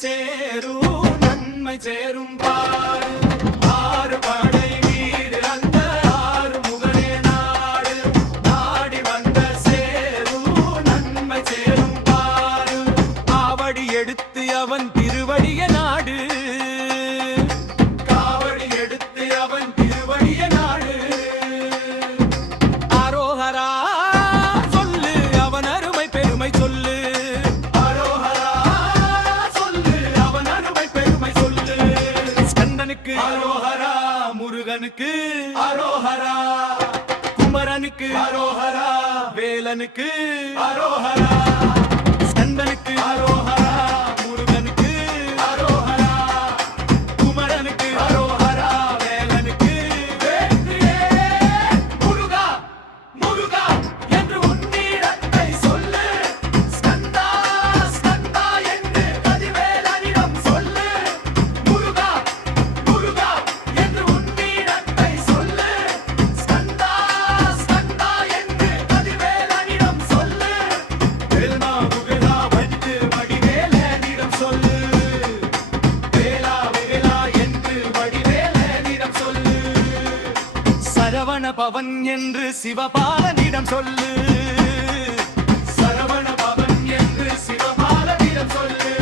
சேரும் நன்மை சேரும் பாரு. ஆறு படை வீடு அந்த ஆறு முகனே நாடு. நாடி வந்த சேரும் நன்மை சேரும் பாரு. காவடி எடுத்து அவன் திருவடிய நாடு. காவடி எடுத்து அவன் திருவடிய நாடு. அரோஹரா சொல்லு அவன் அருமை பெருமை சொல்லு. அரோஹரா முருகனுக்கு அரோஹரா. குமரனுக்கு அரோஹரா. வேலனுக்கு அரோஹரா. ஸ்கந்தனுக்கு அரோஹரா. முருகனுக்கு அரோஹரா. குமரனுக்கு அரோஹரா. வேலனுக்கு வெற்றியே. முருகா முருகா என்று உன்னிடத்தை சொல்லு. ஸ்கந்தா ஸ்கந்தா என்று கதிவேலனிடம் சொல்லு. முருகா முருகா என்று உன்னிடத்தை சொல்லு. ஸ்கந்தா ஸ்கந்தா என்று கதிவேலனிடம் சொல்லு. வேல்மா முருகா வந்து வடிவேலனிடம் சொல்லு. வேலா வேலா என்று வடிவேலனிடம் சொல்லு. சரவண பவன் என்று சிவபாலனிடம் சொல்லு. சரவண பவன் என்று சிவபாலனிடம் சொல்லு.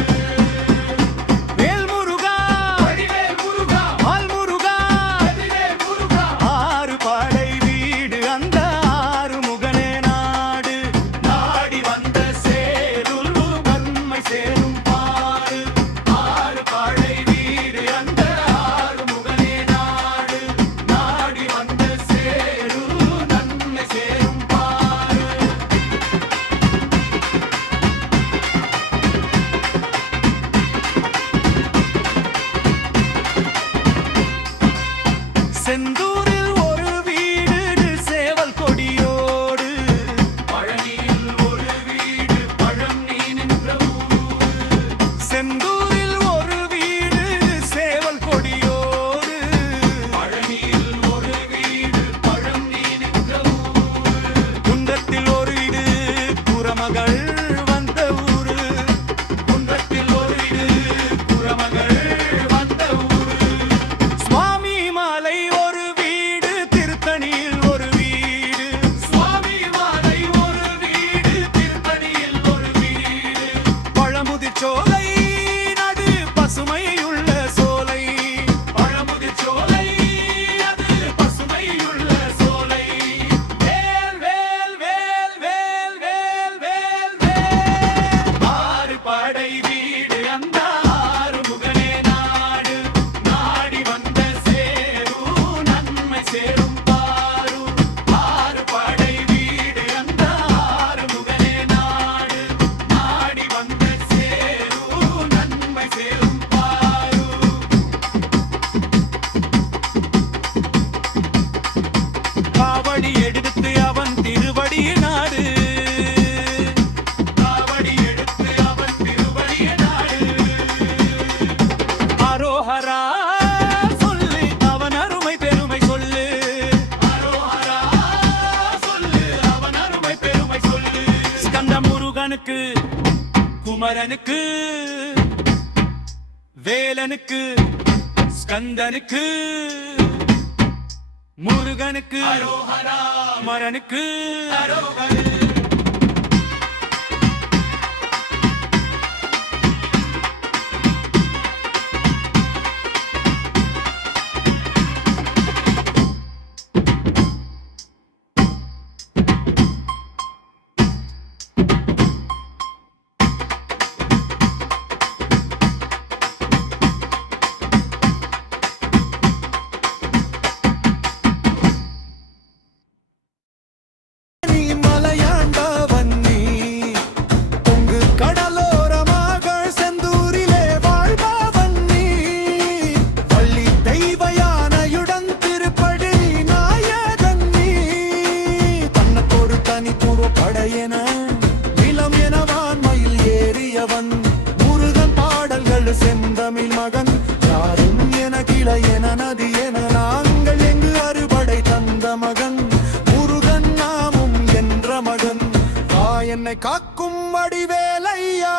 வேல் முருகா வடிவேல் முருகா. ஆல் முருகா வடிவேல் முருகா. ஆறு படை வீடு அந்த ஆறு முகனே நாடு. நாடி வந்த சேருள் நன்மை சேரும் பாரு. ஆறு படை வீடு அந்த ஆறு முகனே நாடு. நாடி வந்த சேருள் நன்மை சேரும் பாரு. செந்தூரில் ஒரு வீடு சேவல் கொடியோடு. பழனியில் ஒரு வீடு பழம் நீ நின்ற ஊரு. செந்தூரில் ஒரு வீடு சேவல் கொடியோடு. பழனியில் ஒரு வீடு பழம் நீ நின்ற ஊரு. குன்றத்தில் ஒரு வீடு குறமகள் வந்த ஊரு. குன்றத்தில் ஒரு வீடு குறமகள் வந்த ஊரு. சுவாமி மாலை ஒரு வீடு திருத்தணியில் ஒரு வீடு. சுவாமி மாலை ஒரு வீடு திருத்தணியில் ஒரு வீடு. பழமுதிர் சோலை நடு பசுமையுள்ள சோலை. பழமுதிர் சோலை அது பசுமையுள்ள சோலை. வேல் வேல் வேல் வேல் வேல் வேல் வேல். ஆறு படை வீடு அந்த ஆறு முகனே நாடு. நாடி வந்த சேரும் நன்மை சேரும் பாரு. ஆறு படை வீடு அந்த ஆறு முகனே நாடு. நாடி வந்த சேரும் நன்மை சேரும் பாரு. காவடி எடுத்து அவன் திருவடி நாடு. காவடி எடுத்து அவன் திருவடி நாடு. அரோஹரா சொல்லு அவன் அருமை பெருமை சொல்லு. அரோஹரா சொல்லு அவன் அருமை பெருமை சொல்லு. ஸ்கந்த முருகனுக்கு குமரனுக்கு வேலனுக்கு ஸ்கந்தனுக்கு முருகனுக்கு அரோஹரா. குமரனுக்கு அரோஹரா. நீ மலையாண்டா வன்னி பொங்கு கடலோரமாக செந்தூரிலே வாழ்வா வன்னி. வள்ளி தெய்வ யானையுடன் திருப்படி நாயகன் நீ. தன்னக்கொரு தனித்துவ படையென நிலம் எனவான் மயில் ஏறியவன். முருகன் பாடல்கள் செந்தமிழ் மகன். யாரும் என கிளை என நதி என நாங்கள் எங்கு அறுபடை தந்த மகன். முருகன் நாமும் என்ற மகன். என்னை காக்கும் வடிவேலையா.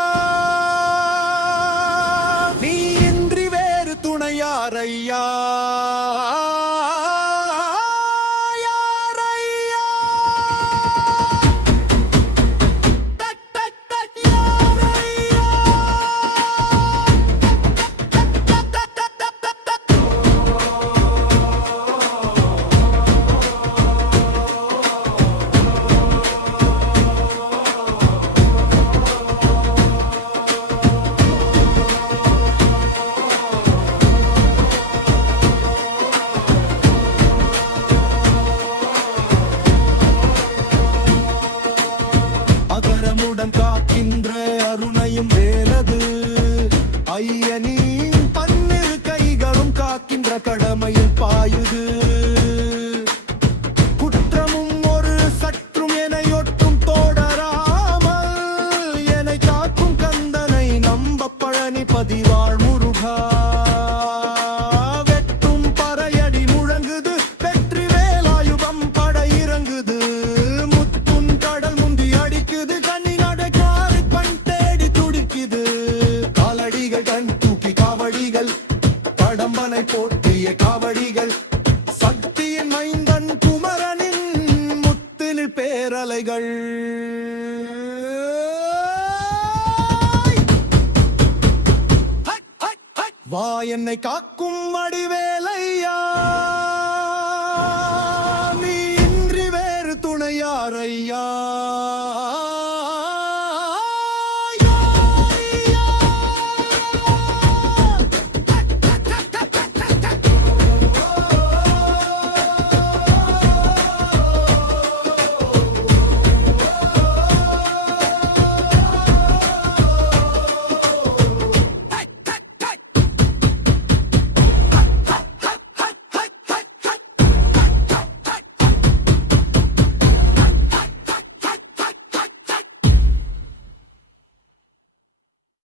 ஐயனின் பன்னிரு கைகளும் காக்கின்ற கடமையில் பாயுது குற்றமும் ஒரு சற்றும் எனையொட்டும் தோடராமல் என்னை காக்கும் கந்தனை நம்ப பழனி பதிவாழ் முருகா வெட்டும் பறையடி முழங்குது வெற்றி வேலாயுதம் படை இறங்குது முத்துன் கடல் முந்தி அடிக்குது கண்ணி நடக்காரி பண் தேடி துடிக்குது காலடிகள் கண் தூக்கி காவடிகள் கடம்பனை போற்றிய காவடிகள் சக்தியின் மைந்தன் குமரனின் முத்தினில் பேரலைகள் வா என்னை காக்கும் வடிவேலையா